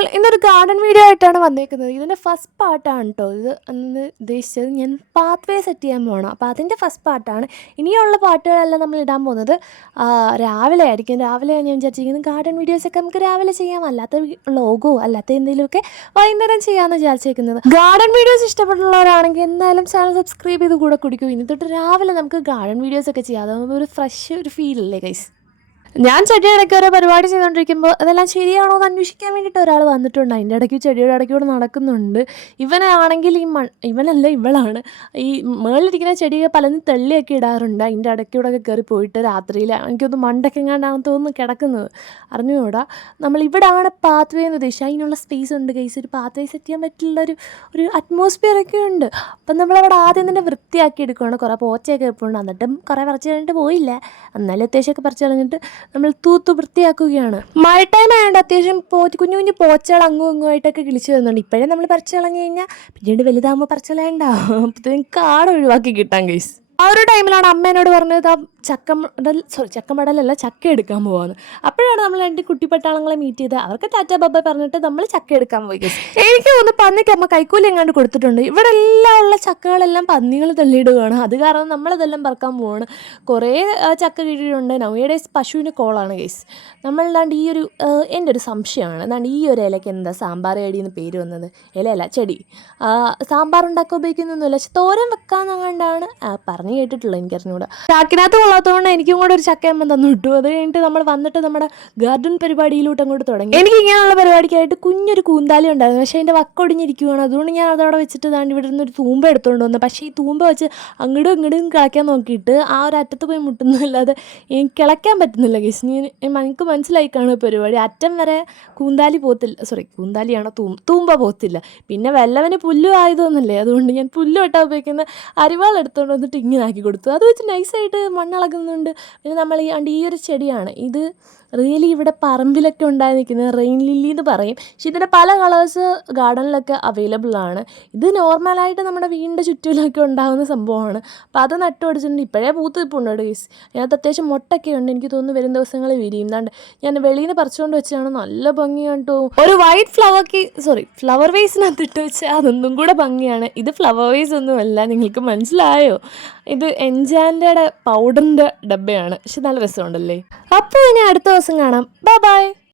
All ഇന്നൊരു garden video ആയിട്ടാണ് വന്നേക്കുന്നത്. ഇതിൻ്റെ ഫസ്റ്റ് പാർട്ടാണ് കേട്ടോ ഇത് എന്ന് ഉദ്ദേശിച്ചത്. ഞാൻ പാത്ത് വേ സെറ്റ് ചെയ്യാൻ പോകണം. അപ്പോൾ അതിൻ്റെ ഫസ്റ്റ് പാർട്ടാണ്. ഇനിയുള്ള പാട്ടുകളെല്ലാം നമ്മൾ ഇടാൻ പോകുന്നത് രാവിലെ ആയിരിക്കും. രാവിലെയാണ് ഞാൻ വിചാരിച്ചിരിക്കുന്നത് ഗാർഡൻ വീഡിയോസൊക്കെ നമുക്ക് രാവിലെ ചെയ്യാം, അല്ലാത്ത വ്ളോഗോ അല്ലാത്ത എന്തെങ്കിലുമൊക്കെ വൈകുന്നേരം ചെയ്യാമെന്ന് വിചാരിച്ചേക്കുന്നത്. ഗാർഡൻ വീഡിയോസ് ഇഷ്ടപ്പെട്ടുള്ളവരാണെങ്കിൽ എന്തായാലും ചാനൽ സബ്സ്ക്രൈബ് ചെയ്ത് കൂടെ കുടിക്കും. ഇനി തൊട്ട് രാവിലെ നമുക്ക് ഗാർഡൻ വീഡിയോസൊക്കെ ചെയ്യാം. അതാകുമ്പോൾ ഒരു ഫ്രഷ് ഒരു ഫീലല്ലേ ഗൈസ്. ഞാൻ ചെടിയിടയ്ക്ക് ഓരോ പരിപാടി ചെയ്തുകൊണ്ടിരിക്കുമ്പോൾ അതെല്ലാം ശരിയാണോ എന്ന് അന്വേഷിക്കാൻ വേണ്ടിയിട്ട് ഒരാൾ വന്നിട്ടുണ്ട്. അതിൻ്റെ ഇടയ്ക്ക് ചെടിയുടെ ഇടയ്ക്കൂടെ നടക്കുന്നുണ്ട്. ഇവനാണെങ്കിൽ ഇവനല്ല ഇവളാണ് ഈ മുകളിലിരിക്കുന്ന ചെടികൾ പലതും തെള്ളിയൊക്കെ ഇടാറുണ്ട്. അതിൻ്റെ ഇടയ്ക്കൂടെയൊക്കെ കയറി പോയിട്ട് രാത്രിയിൽ എനിക്കൊന്ന് മണ്ടൊക്കെ എങ്ങാണ്ടാണെന്ന് തോന്നുന്നു കിടക്കുന്നത്, അറിഞ്ഞുകൂടാ. നമ്മളിവിടാണ് പാത്ത് വേ എന്ന് ഉദ്ദേശിച്ചത്. അതിനുള്ള സ്പേസ് ഉണ്ട് ഗൈസ്. ഒരു പാത്ത് വേ സെറ്റ് ചെയ്യാൻ പറ്റുള്ള ഒരു അറ്റ്മോസ്ഫിയറൊക്കെ ഉണ്ട്. അപ്പം നമ്മളവിടെ ആദ്യം തന്നെ വൃത്തിയാക്കി എടുക്കുകയാണ്. കുറേ പോച്ചയൊക്കെ എപ്പോഴുണ്ട്. എന്നിട്ടും കുറേ പറിച്ച് കഴിഞ്ഞിട്ട് പോയില്ല. എന്നാലും അത്യാവശ്യമൊക്കെ പറിച്ച് കളഞ്ഞിട്ട് നമ്മൾ തൂത്ത് വൃത്തിയാക്കുകയാണ്. മഴ ടൈം ആയതുകൊണ്ട് അത്യാവശ്യം കുഞ്ഞു കുഞ്ഞു പോച്ചകൾ അങ്ങും ഇങ്ങുമായിട്ടൊക്കെ കിളിച്ച് വരുന്നുണ്ട്. ഇപ്പോഴേ നമ്മൾ പറിച്ച് കളഞ്ഞു കഴിഞ്ഞാൽ പിന്നീട് വലുതാകുമ്പോൾ പറിച്ച് കളയണ്ടാവും. അപ്പോഴത്തേക്കും കാട് ഒഴിവാക്കി കിട്ടാൻ ഗൈസ്. ആ ഒരു ടൈമിലാണ് അമ്മ എന്നോട് പറഞ്ഞത് ചക്കമടലല്ല ചക്ക എടുക്കാൻ പോകാമെന്ന്. അപ്പോഴാണ് നമ്മൾ രണ്ട് കുട്ടിപ്പട്ടാളങ്ങളെ മീറ്റ് ചെയ്ത് അവർക്ക് ടാറ്റ ബബ്ബ പറഞ്ഞിട്ട് നമ്മൾ ചക്ക എടുക്കാൻ പോയി. എനിക്ക് തോന്നുന്നു പന്നിക്ക് അമ്മ കൈക്കൂലി എങ്ങാണ്ട് കൊടുത്തിട്ടുണ്ട്. ഇവിടെ എല്ലാം ഉള്ള ചക്കകളെല്ലാം പന്നികൾ തള്ളിയിടുകയാണ്. അത് കാരണം നമ്മളതെല്ലാം പറക്കാൻ പോവാണ്. കുറേ ചക്ക കിട്ടിയിട്ടുണ്ട്. നൗഡേയ്സ് പശുവിന് കോളാണ് ഗൈസ്. നമ്മളാണ്ട് ഈ ഒരു എൻ്റെ ഒരു സംശയമാണ്, എന്താണ്ട് ഈ ഒരു ഇലയ്ക്ക് എന്താ സാമ്പാർ ചെടിയെന്ന് പേര് വന്നത്? ഇലയല്ല ചെടി. സാമ്പാർ ഉണ്ടാക്കാൻ ഉപയോഗിക്കുന്നൊന്നുമില്ല, പക്ഷെ തോരൻ വെക്കാമെന്നങ്ങാണ്ടാണ് പറഞ്ഞു കേട്ടിട്ടുള്ളത്. എനിക്കറിഞ്ഞൂടെ. ചാക്കിനകത്ത് കൊള്ളാത്തതുകൊണ്ട് എനിക്കും കൂടെ ഒരു ചക്കയമ്മ തന്നു വിട്ടു. അത് കഴിഞ്ഞിട്ട് നമ്മൾ വന്നിട്ട് നമ്മുടെ ഗാർഡൻ പരിപാടിയിലോട്ട് അങ്ങോട്ട് തുടങ്ങി. എനിക്ക് ഇങ്ങനെയുള്ള പരിപാടിക്കായിട്ട് കുഞ്ഞൊരു കൂന്താലി ഉണ്ടായിരുന്നു, പക്ഷേ അതിൻ്റെ വക്കൊടിഞ്ഞിരിക്കുകയാണ്. അതുകൊണ്ട് ഞാൻ അതവിടെ വെച്ചിട്ട് താണ്ട് ഇവിടെ നിന്ന് ഒരു തൂമ്പ എടുത്തുകൊണ്ട് വന്നു. പക്ഷേ ഈ തൂമ്പ വെച്ച് അങ്ങോട്ടും ഇങ്ങോട്ടും കിളയ്ക്കാൻ നോക്കിയിട്ട് ആ ഒരു അറ്റത്ത് പോയി മുട്ടുന്നതല്ലാതെ എനിക്ക് കിളയ്ക്കാൻ പറ്റുന്നില്ല ഗൈസ്. എനിക്ക് മനസ്സിലായി കാണും പരിപാടി. അറ്റം വരെ കൂന്താലി പോത്തില്ല, കൂന്താലിയാണോ തൂമ്പ പോത്തില്ല. പിന്നെ വല്ലവന് പുല്ലും ആയതൊന്നല്ലേ, അതുകൊണ്ട് ഞാൻ പുല്ല് വെട്ടാൻ ഉപയോഗിക്കുന്ന അരിവാൾ എടുത്തുകൊണ്ട് വന്നിട്ട് ഇങ്ങനെ ആക്കി കൊടുത്തു. അത് വെച്ച് നൈസായിട്ട് മണ്ണിളകുന്നുണ്ട്. പിന്നെ നമ്മൾ ഈ ഒരു ചെടിയാണ് ഇത് റിയലി ഇവിടെ പറമ്പിലൊക്കെ ഉണ്ടായി നിൽക്കുന്നത് റെയിൻ ലില്ലി എന്ന് പറയും. പക്ഷെ ഇതിൻ്റെ പല കളേഴ്സ് ഗാർഡനിലൊക്കെ അവൈലബിൾ ആണ്. ഇത് നോർമലായിട്ട് നമ്മുടെ വീടിൻ്റെ ചുറ്റിലൊക്കെ ഉണ്ടാകുന്ന സംഭവമാണ്. അപ്പോൾ അത് നട്ടു പിടിച്ചിട്ടുണ്ട്. ഇപ്പോഴേ പൂത്ത് നിൽപ്പുണ്ട് ഗൈസ്. അതിനകത്ത് അത്യാവശ്യം മുട്ടൊക്കെ ഉണ്ട്. എനിക്ക് തോന്നുന്നു വരും ദിവസങ്ങളിൽ വിരിയും. എന്താണ്ട് ഞാൻ വെളിയിൽ നിന്ന് പറിച്ചുകൊണ്ട് വെച്ചാണ്. നല്ല ഭംഗിയാണ് കേട്ടോ. ഒരു വൈറ്റ് ഫ്ലവർ വേസിനകത്ത് ഇട്ട് വെച്ചാൽ അതൊന്നും കൂടെ ഭംഗിയാണ്. ഇത് ഫ്ലവർ വേസ് ഒന്നുമല്ല, നിങ്ങൾക്ക് മനസ്സിലായോ? ഇത് എൻജാൻഡയുടെ പൗഡറിൻ്റെ ഡബ്ബയാണ്. പക്ഷെ നല്ല രസമുണ്ടല്ലേ. അപ്പോൾ ഇനി അടുത്ത ദിവസം കാണാം. ബൈ.